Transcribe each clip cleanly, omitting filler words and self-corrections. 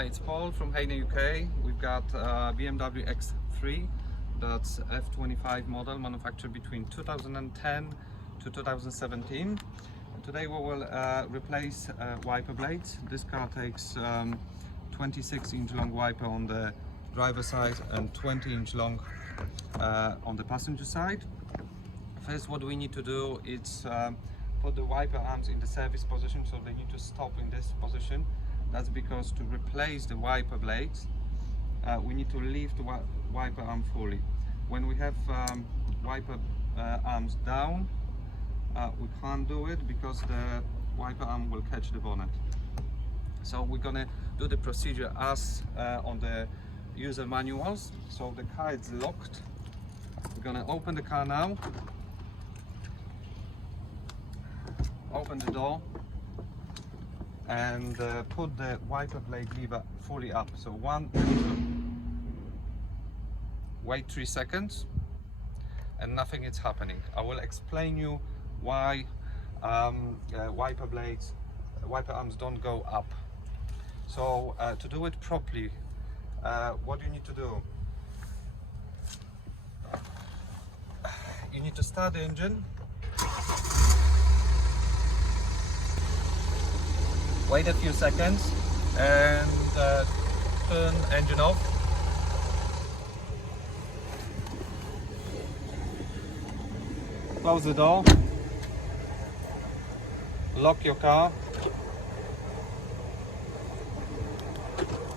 Hi, it's Paul from HEYNER UK. We've got Bmw X3, that's F25 model, manufactured between 2010 to 2017. And today we will replace wiper blades. This car takes 26-inch long wiper on the driver side and 20-inch long on the passenger side. First, what we need to do is put the wiper arms in the service position, so they need to stop in this position. That's because to replace the wiper blades, we need to lift the wiper arm fully. When we have wiper arms down, we can't do it because the wiper arm will catch the bonnet. So we're gonna do the procedure as on the user manuals. So the car is locked. We're gonna open the car now. Open the door and put the wiper blade lever fully up. So wait 3 seconds and nothing is happening. I will explain you why wiper arms don't go up. So to do it properly, what you need to do, you need to start the engine. Wait a few seconds and turn engine off. Close the door. Lock your car.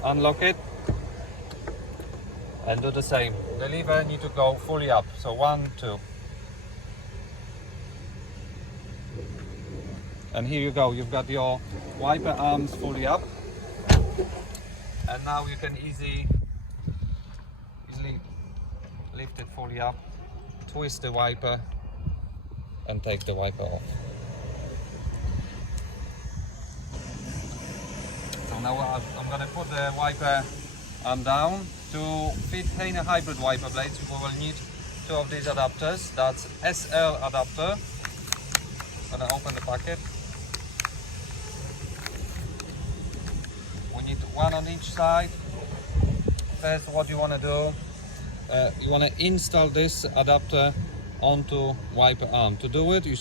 Unlock it. And do the same. The lever needs to go fully up. So 1, 2. And here you go, you've got your wiper arms fully up. And now you can easily lift it fully up, twist the wiper and take the wiper off. So now I'm going to put the wiper arm down. To fit HEYNER hybrid wiper blades, we will need 2 of these adapters. That's SL adapter. I'm going to open the packet. We need 1 on each side. First, what you want to do, you want to install this adapter onto wiper arm. To do it, you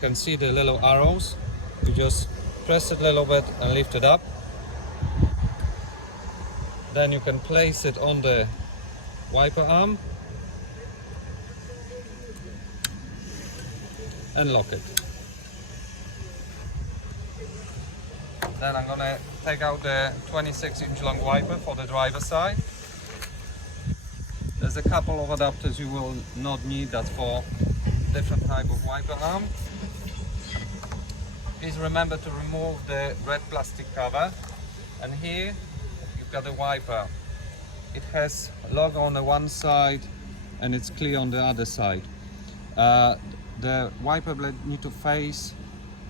can see the little arrows. You just press it a little bit and lift it up. Then you can place it on the wiper arm and lock it. Then I'm going to take out the 26-inch long wiper for the driver side. There's a couple of adapters you will not need, that's for different type of wiper arm. Please remember to remove the red plastic cover. And here you've got the wiper. It has a logo on the one side and it's clear on the other side. The wiper blade need to face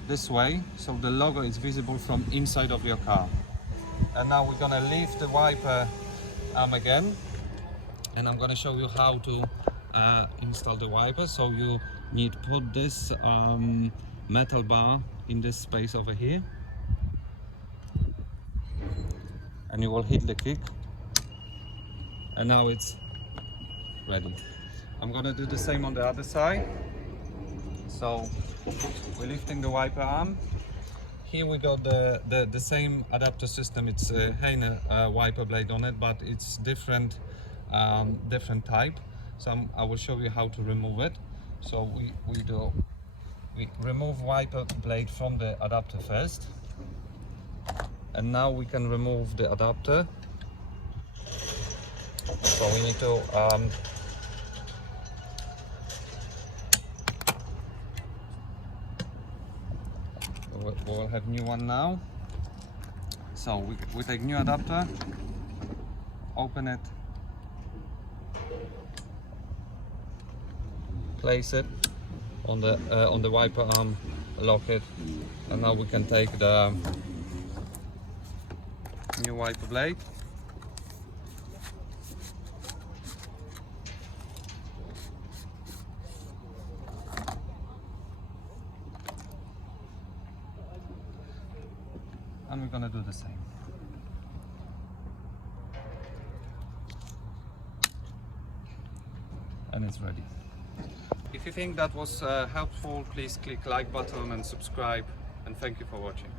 this way, so the logo is visible from inside of your car. And now we're gonna lift the wiper arm again, and I'm gonna show you how to install the wiper. So you need to put this metal bar in this space over here, and you will hit the kick, and now it's ready. I'm gonna do the same on the other side. So we're lifting the wiper arm. Here we got the same adapter system. It's a HEYNER wiper blade on it, but it's different type. So I will show you how to remove it. So we remove wiper blade from the adapter first, and now we can remove the adapter. So we need to we will have new one now. So we take new adapter, open it, place it on the wiper arm, lock it, and now we can take the new wiper blade. And we're gonna do the same. and it's ready. If you think that was helpful, please click like button and subscribe, and thank you for watching.